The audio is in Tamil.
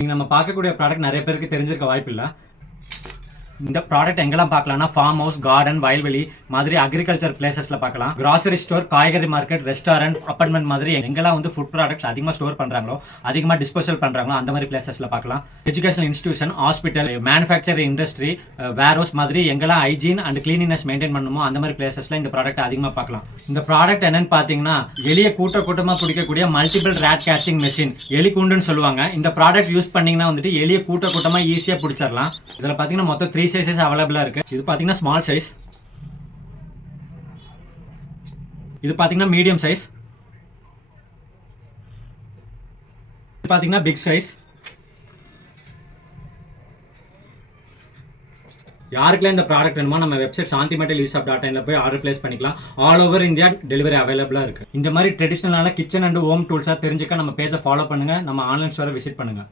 நீங்கள் நம்ம பார்க்கக்கூடிய ப்ராடக்ட் நிறைய பேருக்கு தெரிஞ்சிருக்க வாய்ப்பு இல்லை. இந்த ப்ராடக்ட் எங்கெல்லாம் பார்க்கலாம்னா ஃபார்ம் ஹவுஸ், கார்டன், வயல்வெளி மாதிரி அக்ரிகல்ச்சர் பிளேசஸ்ல பார்க்கலாம். கிராசரி ஸ்டோர், காய்கறி மார்க்கெட், ரெஸ்டாரண்ட், அப்பார்ட்மெண்ட் மாதிரி எங்கெல்லாம் வந்து ஃபுட் ப்ராடக்ட்ஸ் அதிகமாக ஸ்டோர் பண்றாங்களோ, அதிகமாக டிஸ்போசல் பண்றாங்களோ அந்த மாதிரி பிளேசஸ்ல பார்க்கலாம். Educational institution, hospital, manufacturing industry, warehouse மாதிரி எங்கெல்லாம் ஹைஜீன் அண்ட் கிளீனினஸ் மெயின்டைன் பண்ணுமோ அந்த மாதிரி பிளேசஸ்ல இந்த ப்ராடக்ட் அதிகமாக பார்க்கலாம். இந்த ப்ராடக்ட் என்னன்னு பார்த்தீங்கன்னா எலிய கூட்டமாக பிடிக்கக்கூடிய மல்டிபிள் ரேட் கேச்சிங் மெஷின், எலி கூண்டுன்னு சொல்லுவாங்க. இந்த ப்ராடக்ட் யூஸ் பண்ணீங்கன்னா வந்துட்டு எலிய கூட்டமாக ஈஸியாக பிடிச்சிடலாம். இதில் பார்த்தீங்கன்னா மொத்தம் 3 சைஸஸ் அவைலபிளா இருக்கு. இது பாத்தீங்கன்னா ஸ்மால் சைஸ், இது பாத்தீங்கன்னா மீடியம் சைஸ், இது பாத்தீங்கன்னா பிக் சைஸ். யாருக்கெல்லாம் இந்த ப்ராடக்ட் வேணுமோ நம்ம வெப்சைட் shantimetalshop.in போய் ஆர்டர் பிளேஸ் பண்ணிக்கலாம். ஆல் ஓவர் இந்தியா டெலிவரி அவைலபிளா இருக்கு. இந்த மாதிரி ட்ரெடிஷனலான கிச்சன் அண்ட் ஹோம் டூல்ஸா தெரிஞ்சுக்க நம்ம பேஜை ஃபாலோ பண்ணுங்க, நம்ம ஆன்லைன் ஸ்டோரை விசிட் பண்ணுங்க.